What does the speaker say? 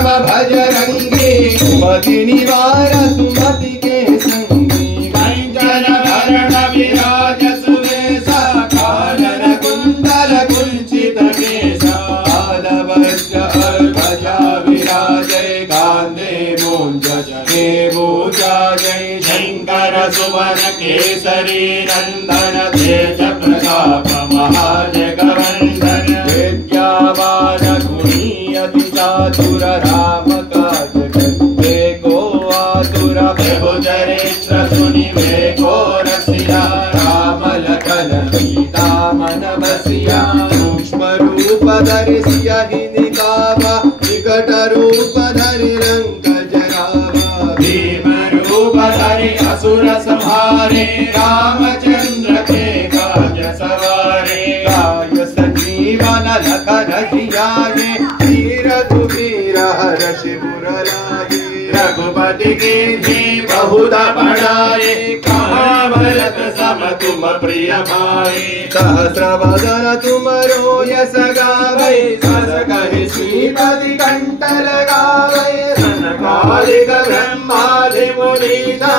राम भजरंगी सुमति निवार सुमति के संगी कंचन भरण विराज सुवेशा कानन कुंडल कुंचित केशा वज्र ध्वजा विराजय कांधे मूंज जने भूजा जय शंकर सुवन केसरी नंदन तेज प्रताप महाजगवंदन विद्यावान गुणी अति चातुर राम काज करते को आतुर प्रभु चरित्र सुनिवे को रसिया राम लखन सीता मन बसिया सूक्ष्म रूप धरि सियहि निकावा विकट रूप धरि लंक जरावा भीम रूप धरि असुर संहारे रामचंद्र के काज सवारे गाय संजीवन लखन जियाए तीरथ वीर हर्षि पुर लाए रघुपति कीर्ति बहुधा बढ़ाए कहा भरत सम तुम प्रिय भाई सहस्र वदन तुमरो यस गावै सस कहि श्रीपति कंठ लगावै सनकादिक ब्रह्मादि मुनीसा